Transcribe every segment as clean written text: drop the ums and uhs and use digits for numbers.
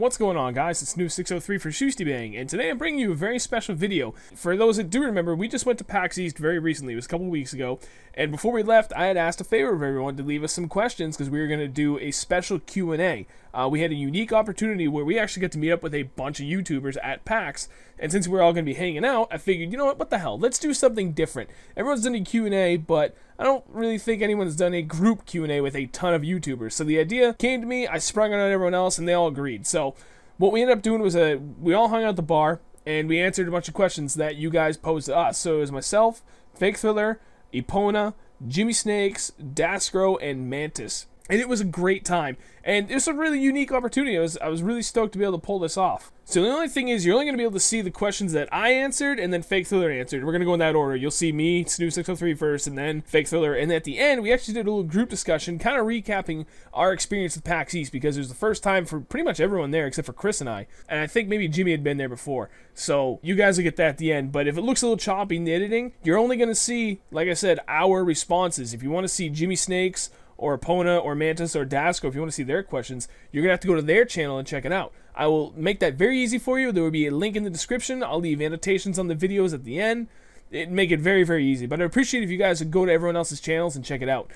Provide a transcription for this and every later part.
What's going on, guys? It's New603 for Shustybang, and today I'm bringing you a very special video. For those that do remember, we just went to Pax East very recently. It was a couple weeks ago, and before we left, I had asked a favor of everyone to leave us some questions because we were going to do a special Q&A. We had a unique opportunity where we actually got to meet up with a bunch of YouTubers at PAX, and since we're all going to be hanging out, I figured, you know what the hell, let's do something different. Everyone's done a Q&A, but I don't really think anyone's done a group Q&A with a ton of YouTubers. So the idea came to me, I sprung it on everyone else, and they all agreed. So what we ended up doing was we all hung out at the bar, and we answered a bunch of questions that you guys posed to us. So it was myself, Fake Thriller, Epwna, Jimmy Snakes, Daskro, and Mantis. And it was a great time. And it was a really unique opportunity. I was really stoked to be able to pull this off. So the only thing is, you're only going to be able to see the questions that I answered and then Fake Thriller answered. We're going to go in that order. You'll see me, Snoo603 first, and then Fake Thriller. And at the end, we actually did a little group discussion, kind of recapping our experience with PAX East, because it was the first time for pretty much everyone there except for Chris and I. And I think maybe Jimmy had been there before. So you guys will get that at the end. But if it looks a little choppy in the editing, you're only going to see, like I said, our responses. If you want to see Jimmy Snakes, or Epwna, or Mantis, or Daskro, if you want to see their questions, you're going to have to go to their channel and check it out. I will make that very easy for you. There will be a link in the description. I'll leave annotations on the videos at the end. It'd make it very, very easy. But I'd appreciate if you guys would go to everyone else's channels and check it out.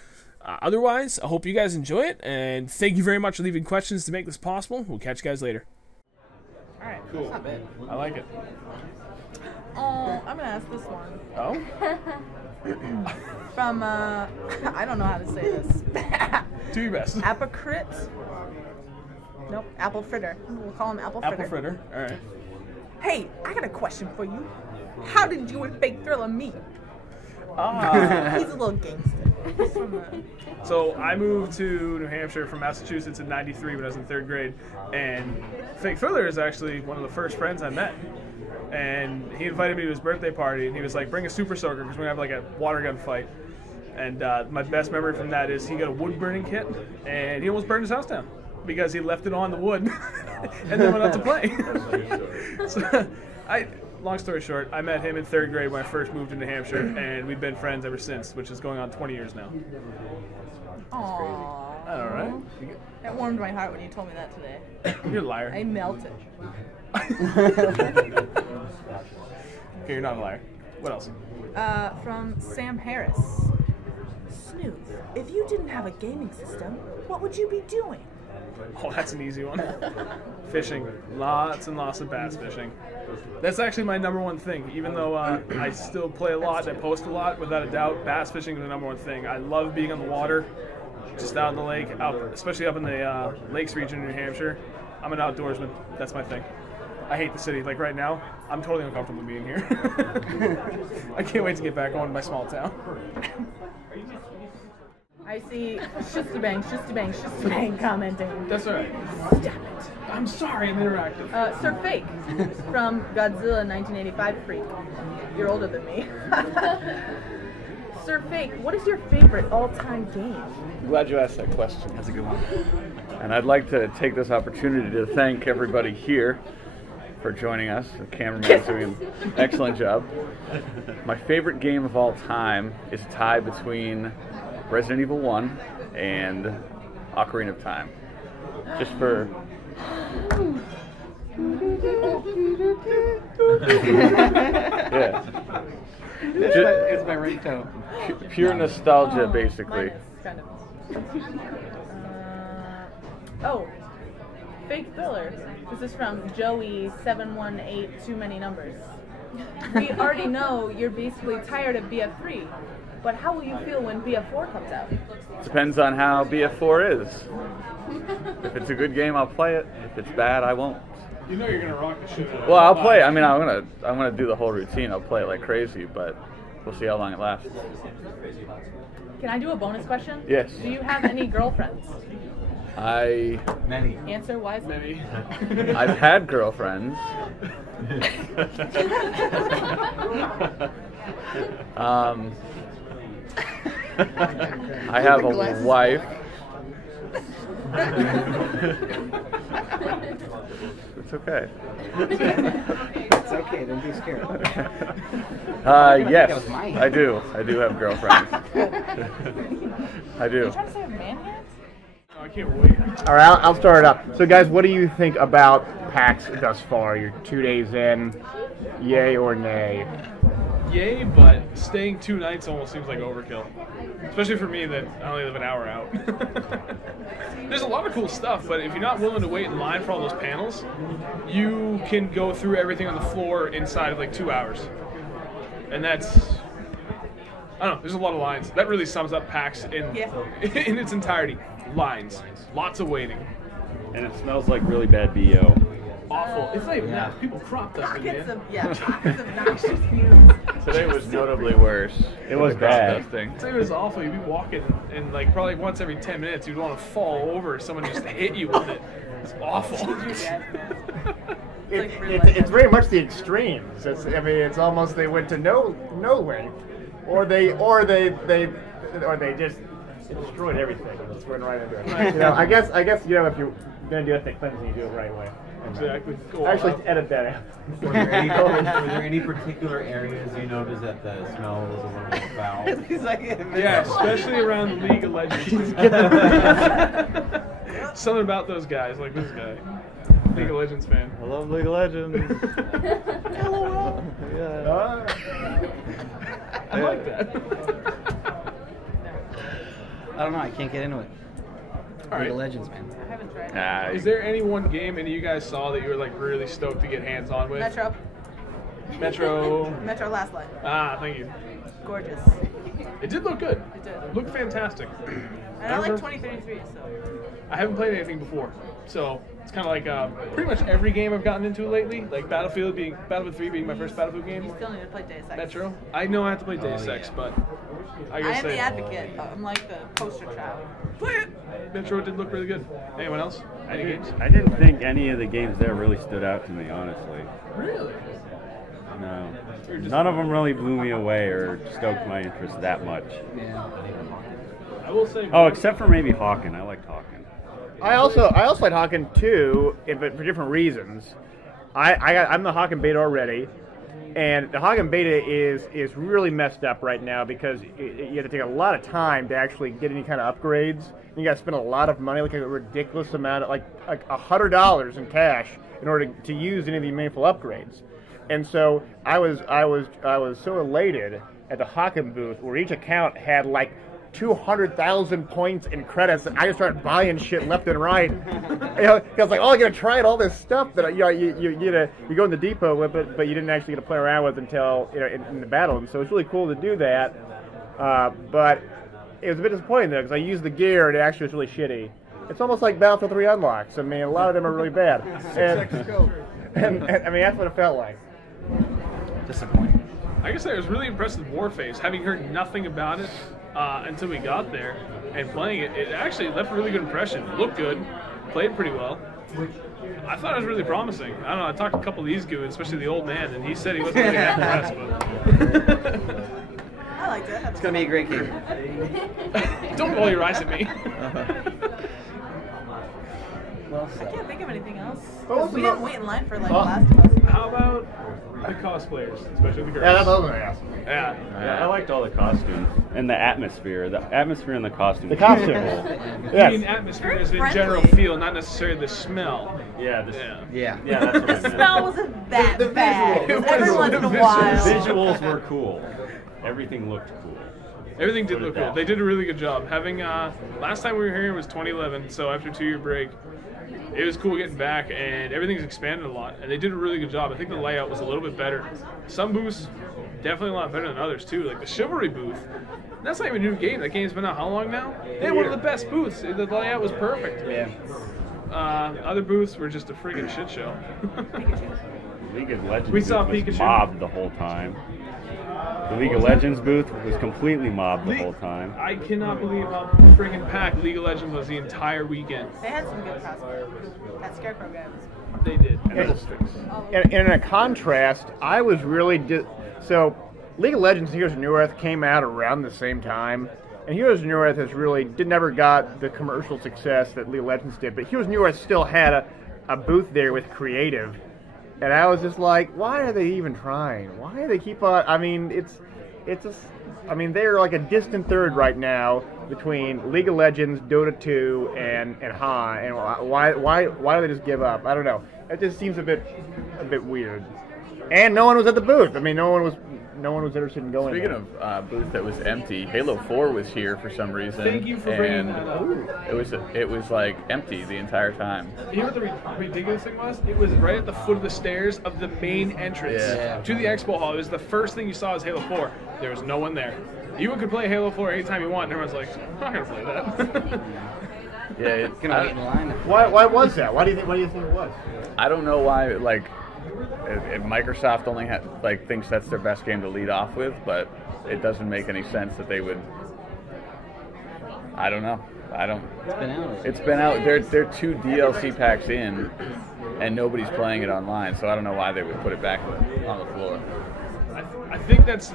Otherwise, I hope you guys enjoy it, and thank you very much for leaving questions to make this possible. We'll catch you guys later. Alright, cool. That's not bad. I like it. Oh, I'm gonna ask this one. Oh? From, I don't know how to say this. Do your best. Apocrypt? Nope, Apple Fritter. We'll call him Apple Fritter. Apple Fritter, alright. Hey, I got a question for you. How did you and Fake Thriller meet? He's a little gangster. So I moved to New Hampshire from Massachusetts in '93 when I was in 3rd grade, and Fake Thriller is actually one of the first friends I met. And he invited me to his birthday party, and he was like, bring a super soaker because we're going to have like a water gun fight. And my best memory from that is he got a wood burning kit, and he almost burned his house down because he left it on the wood and then went out to play. So long story short, I met him in 3rd grade when I first moved to New Hampshire, and we've been friends ever since, which is going on 20 years now. Aww. I know, right? That warmed my heart when you told me that today. You're a liar. I melted. Okay, you're not a liar. What else? From Sam Harris. Snoop, if you didn't have a gaming system, what would you be doing? Oh, that's an easy one. Fishing. Lots and lots of bass fishing. That's actually my #1 thing. Even though I still play a lot and I post a lot, without a doubt, bass fishing is the #1 thing. I love being on the water, just out in the lake, especially up in the lakes region in New Hampshire. I'm an outdoorsman. That's my thing. I hate the city. Like right now, I'm totally uncomfortable being here. I can't wait to get back home to my small town. I see Shustybang commenting. That's all right. Stop it. I'm sorry, I'm interactive. Sir Fake from Godzilla 1985 Freak. You're older than me. Sir Fake, what is your favorite all-time game? I'm glad you asked that question. That's a good one. And I'd like to take this opportunity to thank everybody here for joining us. The cameraman's doing an excellent job. My favorite game of all time is a tie between Resident Evil 1 and Ocarina of Time. Just for... yeah. It's my ringtone. Pure nostalgia, basically. Kind of. Oh, Fake Thriller. This is from Joey718. Too many numbers. We already know you're basically tired of BF3, but how will you feel when BF4 comes out? Depends on how BF4 is. If it's a good game, I'll play it. If it's bad, I won't. You know you're gonna rock the shit. Well, I'll play. I mean, I'm gonna do the whole routine. I'll play it like crazy, but we'll see how long it lasts. Can I do a bonus question? Yes. Do you have any girlfriends? Many. Answer wisely. Maybe. I've had girlfriends. I have a wife. It's okay. It's okay, don't be scared. Yes, I do. I do have girlfriends. I do. Are you trying to say a man yet? I can't wait. All right, I'll start it up. So, guys, what do you think about PAX thus far? You're 2 days in. Yay or nay? Yay, but staying 2 nights almost seems like overkill. Especially for me that I only live an hour out. There's a lot of cool stuff, but if you're not willing to wait in line for all those panels, you can go through everything on the floor inside of like 2 hours. And that's, I don't know, there's a lot of lines. That really sums up PAX in its entirety. Lines. Lots of waiting. And it smells like really bad BO. Awful. It's not even that. People crop dusting, Pockets man. pockets of noxious fumes. Today was notably worse. It was bad. Dusting. It was awful. You'd be walking, and like probably once every 10 minutes, you'd want to fall over. Someone just hit you with it. It's awful. It's very much the extremes. It's almost they went to no length, or they just destroyed everything. Just went right into it. I guess if you're gonna do ethnic cleansing, you do it the right way. Exactly. Go Actually, edit that out. Were there any particular areas you noticed that the smell was a little bit foul? Yeah, especially around the League of Legends. Something about those guys, like this guy. League of Legends fan. I love League of Legends. LOL. Yeah. I like that. I don't know. I can't get into it. All League right. of Legends, man. I haven't tried it. Is there any one game any of you guys saw that you were like really stoked to get hands on with? Metro. Metro. Last Light. Ah, thank you. Gorgeous. It did look good. It did. Looked fantastic. And I like 2033, so. I haven't played anything before, so it's kind of like pretty much every game I've gotten into lately. Like Battlefield 3 being my first Battlefield game. You still need to play Deus Ex. Metro. I know I have to play Deus Ex, but I I gotta am say, the advocate. I'm like the poster child. Play it! Metro did look really good. Anyone else? Any games? I didn't think any of the games there really stood out to me, honestly. Really? No. None of them really blew me away or stoked my interest that much. Yeah. I will say. Oh, except for maybe Hawken. I liked Hawken. I also like Hawken too, but for different reasons. I'm the Hawken beta already, and the Hawken beta is really messed up right now because you have to take a lot of time to actually get any kind of upgrades. And you got to spend a lot of money, like a ridiculous amount of like $100 in cash in order to use any of the meaningful upgrades. And so I was so elated at the Hawken booth where each account had like 200,000 points in credits that I just started buying shit left and right. I was like, oh, I gotta try all this stuff that you go in the depot with it, but you didn't actually get to play around with until in the battle. And so it's really cool to do that. But it was a bit disappointing though because I used the gear and it actually was really shitty. It's almost like Battlefield 3 unlocks. I mean, a lot of them are really bad. And I mean, that's what it felt like. Disappointing. I guess I was really impressed with Warface, having heard nothing about it until we got there and playing it. It actually left a really good impression. It looked good, played pretty well. I thought it was really promising. I don't know. I talked to a couple of these goons, especially the old man, and he said he wasn't really that impressed. But I liked it. It's gonna be a great game. don't roll your eyes at me. Well I said. can't think of anything else. Oh, We no. didn't wait in line for like Last of Us. How about the cosplayers, especially the girls? Yeah, that's what I was gonna ask. Yeah. I liked all the costumes and the atmosphere. The atmosphere and the costumes. The costumes. I mean, atmosphere is in general feel, not necessarily the smell. Yeah, Yeah. yeah, that's what I The meant. smell wasn't that The bad. visual. It was every once in a while. Visuals were cool. Everything looked cool. Everything did Put it look cool. down. They did a really good job. Having last time we were here was 2011, so after a 2-year break, it was cool getting back, and everything's expanded a lot. And they did a really good job. I think the layout was a little bit better. Some booths definitely a lot better than others too. Like the Chivalry booth. That's not even a new game. That game's been out how long now? They had one of the best booths. The layout was perfect. Yeah. Other booths were just a friggin' shit show. League of Legends We saw booth was Pikachu. mobbed the whole time. The League of Legends booth was completely mobbed the whole time. I cannot believe how friggin' packed League of Legends was the entire weekend. They had some good cosplay. That Scarecrow guy was. They did. And in a contrast, I was really so. League of Legends Heroes of New Earth came out around the same time, and Heroes of New Earth has really never got the commercial success that League of Legends did. But Heroes of New Earth still had a booth there with creative, and I was just like, why are they even trying? Why do they keep on? I mean, it's just. I mean, they're like a distant third right now, between League of Legends, Dota 2, and Ha, and why do they just give up? I don't know. It just seems a bit weird. And no one was at the booth. I mean, no one was interested in going. Speaking of booth that was empty, Halo 4 was here for some reason. Thank you for bringing that up. It was like empty the entire time. You know what the ridiculous thing was? It was right at the foot of the stairs of the main entrance to the expo hall. It was the first thing you saw was Halo 4. There was no one there. You could play Halo 4 anytime you want, and everyone's like, I'm not gonna play that. Yeah, It's gonna wait in line. Why was that? Why do you think it was? I don't know why. Like, Microsoft only thinks that's their best game to lead off with, but it doesn't make any sense that they would. I don't know. It's been out. It's been out. They're 2 DLC packs in, and nobody's playing it online. So I don't know why they would put it back on the floor. I think that's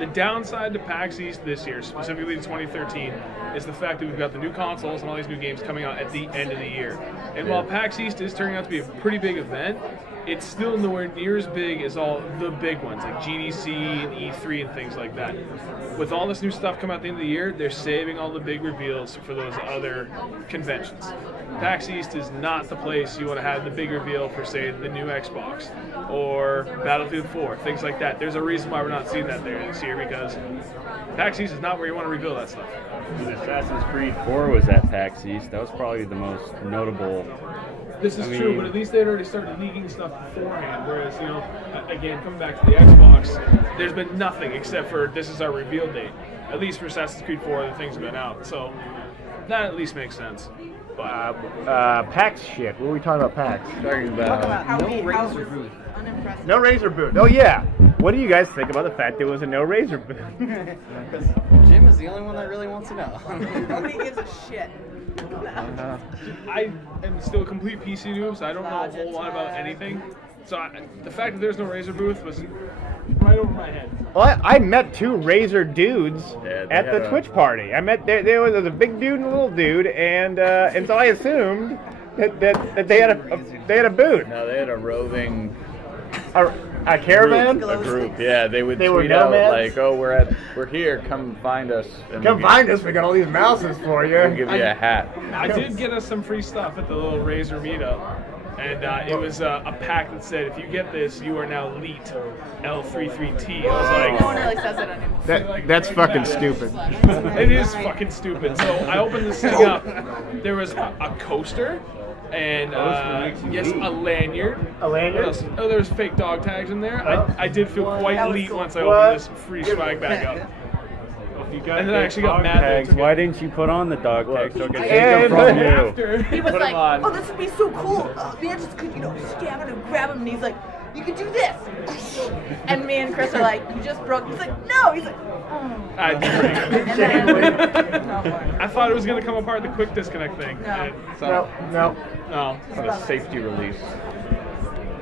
the downside to PAX East this year, specifically 2013, is the fact that we've got the new consoles and all these new games coming out at the end of the year. And while PAX East is turning out to be a pretty big event, it's still nowhere near as big as all the big ones like GDC and E3 and things like that. With all this new stuff coming out at the end of the year, they're saving all the big reveals for those other conventions. PAX East is not the place you want to have the big reveal for, say, the new Xbox or Battlefield 4, things like that. There's a reason why we're not seeing that there this year, because PAX East is not where you want to reveal that stuff. When Assassin's Creed 4 was at PAX East, that was probably the most notable. This is true, but at least they'd already started leaking stuff beforehand. Whereas, you know, again, coming back to the Xbox, there's been nothing except for this is our reveal date. At least for Assassin's Creed 4, the things have been out. So that at least makes sense. But PAX shit. What are we talking about PAX? Talking about How No we Razer booth. unimpressed. No Razer booth. Oh yeah. What do you guys think about the fact there was a no Razer booth? Because Jim is the only one that really wants to know. Nobody gives a shit. I am still a complete PC noob, so I don't know a whole lot about anything. So the fact that there's no Razer booth was right over my head. Well, I met 2 Razer dudes Yeah, at the Twitch party. I met there was a big dude and a little dude, and so I assumed that they had a booth. No, they had a roving A caravan? a group. Yeah, they would They were tweet out nomads? like, "Oh, we're here. Come find us. And Come find us. We got all these mouses for We'll you. give you a hat." I did get us some free stuff at the little Razer meetup. And it was a pack that said, if you get this, you are now elite L33T. I was like, No one really says it anymore. That's fucking stupid. It is fucking stupid. So I opened this thing up. There was a coaster and yes, a lanyard. A lanyard? What else? Oh, there was fake dog tags in there. I did feel quite That was elite cool. once I What? opened this free swag bag up. You got And then I fake actually got dog mad that I tags. took Why it. didn't you put on the dog tags so I could take And them from you? After, He was Put 'em like, on. oh, this would be so cool. The answers could, stab him and grab him. And he's like, you could do this. And me and Chris are like, you just broke. He's like, no. He's like, oh. I did bring it. And then, no more. I thought it was going to come apart the quick disconnect thing. No. And- No. No, It's a safety release.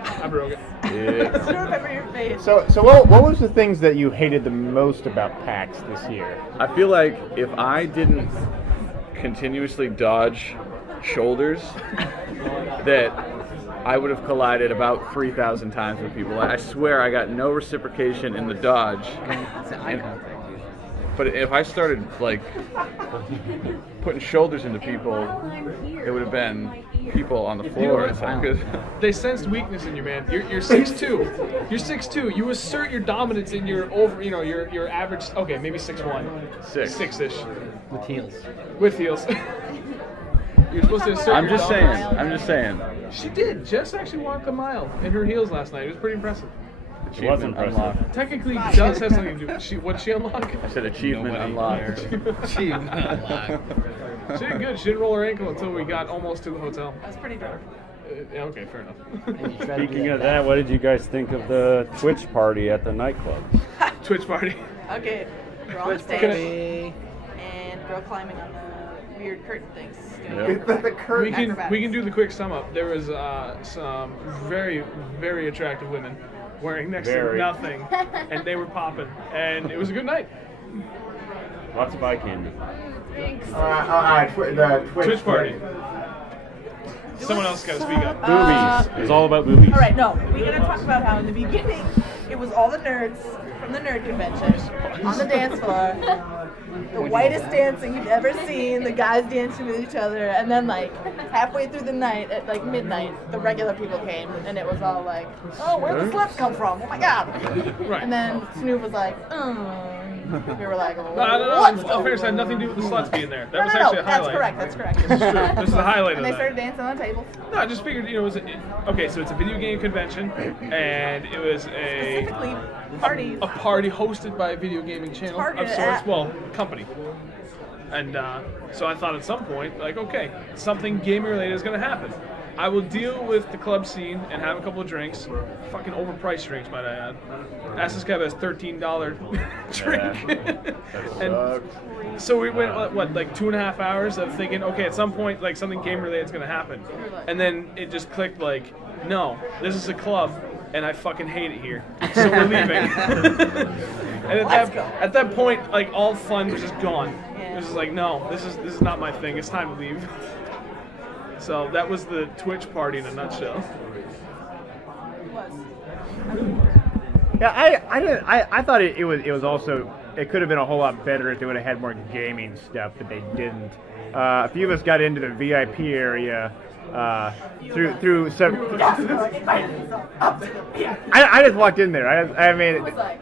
I broke it. Yeah. Just remember your face. So what was the things that you hated the most about PAX this year? I feel like if I didn't continuously dodge shoulders, that I would have collided about 3,000 times with people. I swear I got no reciprocation in the dodge. It's an eye contact. But if I started like putting shoulders into people, it would have been people on the floor. It's like, They sensed weakness in you, man. You're 6'2". You're 6'2". You assert your dominance in your your average. Okay, maybe 6'1". 6-ish With heels. with heels. You're supposed to assert. I'm your just saying. dominance. I'm just saying. She did. Jess actually walked a mile in her heels last night. It was pretty impressive. It was Achievement impressive. unlocked. Technically, does have something to do. What did she unlock? I said achievement unlocked. She did good. She didn't roll her ankle until we got almost to the hotel. I was pretty drunk. Yeah, okay, fair enough. Speaking of that, what did you guys think of the Twitch party at the nightclub? Twitch party. Okay, we're on the stage. And girl climbing on the weird curtain things. Yep. We can do the quick sum up. There was some very, very attractive women wearing next to nothing, and they were popping, and it was a good night. Lots of eye candy. The Twitch party. Someone else got to speak up. Boobies. It was all about boobies. All right, no, we're gonna talk about how in the beginning It was all the nerds from the nerd convention on the dance floor. The whitest dancing you've ever seen, the guys dancing with each other, and then like halfway through the night, at like midnight, the regular people came, and it was all like, oh, where did the sluts come from? Oh my god. Right. And then Snoop was like, we were like, No, what? Fairness had nothing to do with the sluts being there. That was No, actually a that's highlight. correct, that's correct. This is true. This is a highlight And of they that. started dancing on tables. No, I just figured, okay, so it's a video game convention, and it was Specifically, parties. a party hosted by a video gaming channel of Targeted sorts, at- well, company. And so I thought at some point, like, okay, something gaming related is going to happen. I will deal with the club scene and have a couple of drinks. Fucking overpriced drinks, might I add. Asked this guy about his $13 drink. And so we went, what, like 2.5 hours of thinking, okay, at some point, like, something game related is going to happen. And then it just clicked, like, no, this is a club, and I fucking hate it here. So we're leaving. And at that point, like, all fun was just gone. It was just like, no, this is not my thing. It's time to leave. So that was the Twitch party in a nutshell. Yeah, I thought it was also, it could have been a whole lot better if they would have had more gaming stuff, but they didn't. A few of us got into the VIP area through some. I just walked in there. I mean. It was like,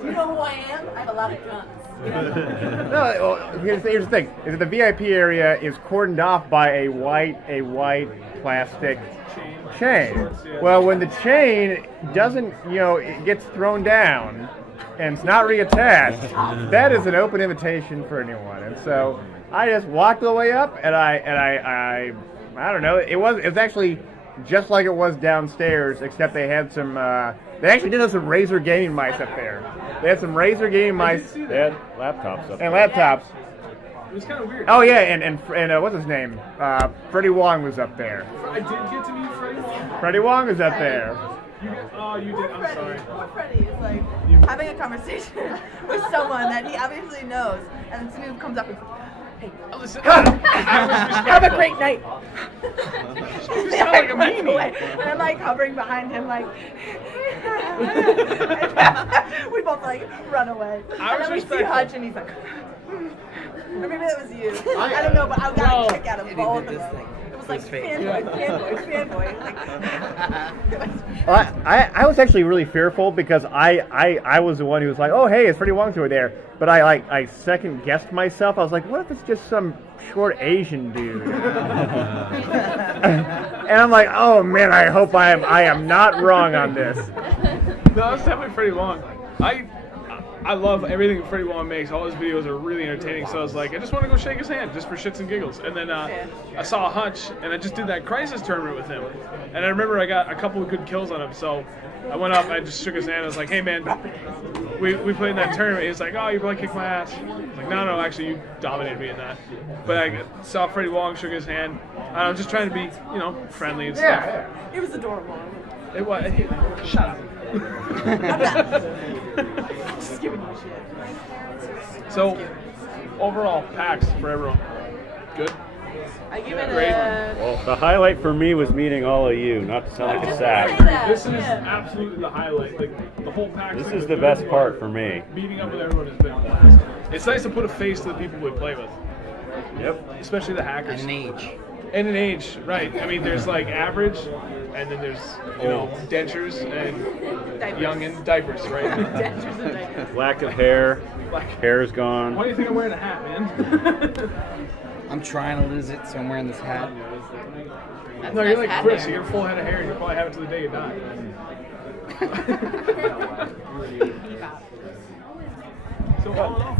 do you know who I am? I have a lot of guns. No, well, here's the thing: is that the VIP area is cordoned off by a white plastic chain. Well, when the chain doesn't, it gets thrown down and it's not reattached, that is an open invitation for anyone. And so I just walked the way up, and I don't know. It was actually just like it was downstairs, except they had some. They actually did have some Razer gaming mice up there. They had some Razer gaming mice. They had laptops up And there. laptops. It was kind of weird. Oh yeah, and what's his name? Freddie Wong was up there. I did get to meet Freddie Wong. Freddie Wong was up there. You did. I'm sorry. Poor Freddie is like having a conversation with someone that he obviously knows, and then Snoop comes up and says, hey, Listen, have a great night. You sound like a Runs meanie. away. And I'm like hovering behind him, like, we both like run away. I And was then we see respectful. Hutch, and he's like, or maybe that was you. I don't know, but I got a kick out of both of them. It was like fanboy. Well, I was actually really fearful because I was the one who was like, oh hey, it's Freddie Wong's over there. But I second guessed myself. I was like, what if it's just some short Asian dude? And I'm like, oh man, I hope I am not wrong on this. No, it's definitely Freddie Wong. I love everything Freddie Wong makes. All his videos are really entertaining. So I was like, I just want to go shake his hand just for shits and giggles. And then I saw Hutch, and I just did that Crisis tournament with him. And I remember I got a couple of good kills on him. So I went up, I just shook his hand. I was like, hey man, we played in that tournament. He was like, oh, you probably kicked my ass. I was like, no, actually you dominated me in that. But I saw Freddie Wong, shook his hand. I was just trying to be, friendly and stuff. Yeah. It was adorable. It was. Shut up. Just giving you shit. So, overall, PAX for everyone. Good? I give it Great. Well, the highlight for me was meeting all of you, not to sound like a sap. This is absolutely the highlight. Like, the whole PAX This thing is was the good. best part for me. Meeting up with everyone has been a blast. It's nice to put a face to the people we play with. Yep. Especially the hackers. And an age. And an age, right. I mean, there's like average, and then there's, dentures and Diapers. young and diapers, right? Dentures and diapers. Lack of hair. Like, Hair's gone. why do you think I'm wearing a hat, man? I'm trying to lose it, so I'm wearing this hat. No, you're like Chris. You get a full head of hair, and you'll probably have it till the day you die. So, all in all,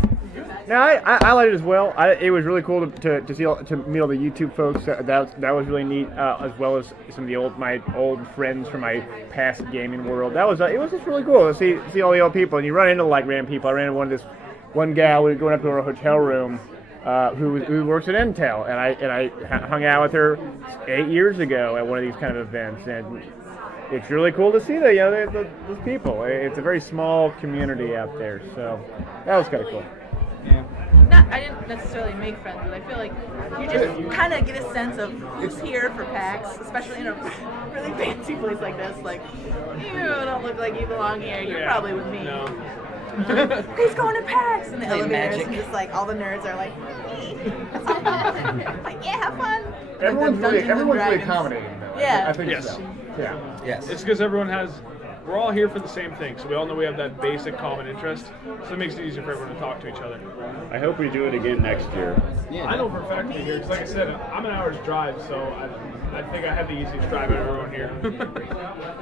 No, I liked it as well. It was really cool to see to meet all the YouTube folks. That was really neat, as well as some of my old friends from my past gaming world. It was just really cool to see all the old people, and you run into like random people. I ran into one gal. We were going up to her hotel room, who works at Intel, and I hung out with her 8 years ago at one of these kind of events, and it's really cool to see those people. It's a very small community out there, so that was kind of cool. I didn't necessarily make friends, but I feel like you just kind of get a sense of who's here for PAX, especially in a really fancy fancy place like this, like, you don't look like you belong here. You're probably with me. No. Who's going to PAX? In the Play elevators, Magic. and just like all the nerds are like, like yeah, have fun. Everyone's Like the really, Dungeons and everyone's really Dragons. accommodating, though. Yeah. I think Yes. so. Yeah. Yes. It's because everyone has. We're all here for the same thing, so we all know we have that basic common interest. So it makes it easier for everyone to talk to each other. I hope we do it again next year. Yeah. I know for a fact we're here because, like I said, I'm an hour's drive, so I think I have the easiest drive out of everyone here.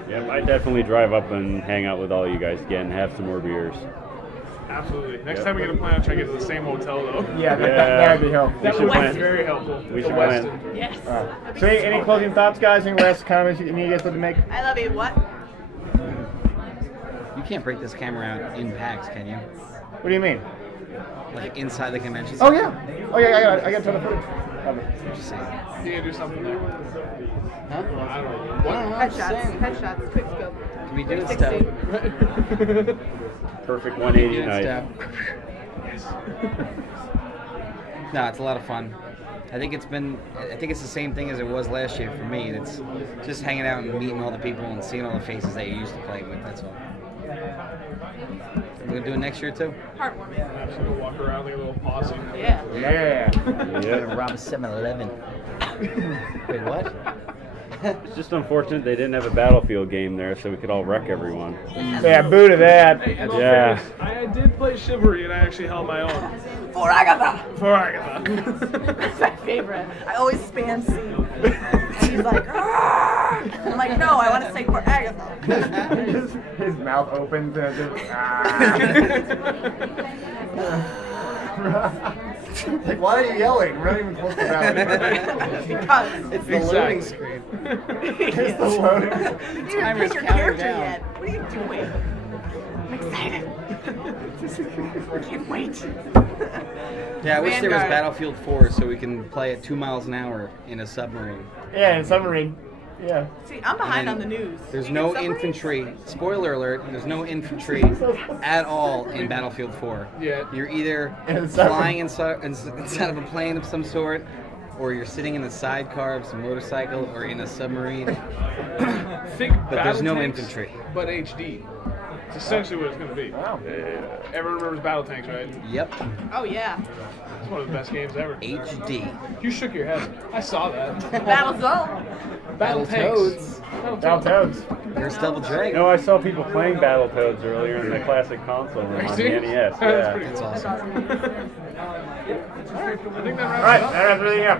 Yeah, I definitely drive up and hang out with all you guys again, have some more beers. Absolutely. Next Yep. time we get a plan, I'll try to get to the same hotel though. Yeah, that'd be helpful. That should would be plan. very helpful. We The should Westin. plan. Yes. So, any closing thoughts, guys? Any last comments you guys want to make? I love you. What? You can't break this camera out in PAX, can you? What do you mean? Like inside the convention Oh center? yeah. Oh yeah. I got a ton of footage. Love it. Just saying. You can do something there. Huh? I don't know. I don't know. I'm just Headshots. saying. Headshots. Quick scope. Can we do it 360. stuff? Perfect 180 Doing night. stuff. No, it's a lot of fun. I think it's the same thing as it was last year for me. It's just hanging out and meeting all the people and seeing all the faces that you used to play with. That's all. We're gonna do it next year too. Heartwarming. I'm just gonna walk around like a little posse. Yeah. Yeah. Yeah. rob a 7-Eleven. Wait, what? It's just unfortunate they didn't have a Battlefield game there so we could all wreck everyone. Yeah. Boo to that. Hey, in all Yeah. fairness, I did play Chivalry and I actually held my own. For Agatha. For Agatha. That's my favorite. I always spam C. And he's like, "Argh!" And I'm like, no, I want to say for Agatha. His mouth opens and just. Like, why are you yelling? We're not even close to that. Because It's the loading screen. It's the loading. you didn't Timer's pick your counting character down. yet. What are you doing? I'm excited. I can't wait. Yeah, I wish there was Vanguard. Battlefield 4 so we can play at 2 miles an hour in a submarine. Yeah, in submarine. Yeah. See, I'm behind And on the news. There's You no get submarines? infantry. Spoiler alert, there's no infantry at all in Battlefield 4. Yeah. You're either In a submarine. flying inside of a plane of some sort, or you're sitting in the sidecar of some motorcycle, or in a submarine. Think But there's no battle tanks, infantry. But HD. It's essentially what it's going to be. Wow. Everyone remembers Battle Tanks, right? Yep, Oh, yeah. It's one of the best games ever. HD. You shook your head. I saw that. Battle Zone. Battle Battletoads. Tanks. Battletoads. There's Double Dragon. No, I saw people playing Battletoads earlier in the classic console room on the Serious? NES. That's Yeah. pretty That's cool. awesome. I think that wraps All right, it up. that wraps everything up.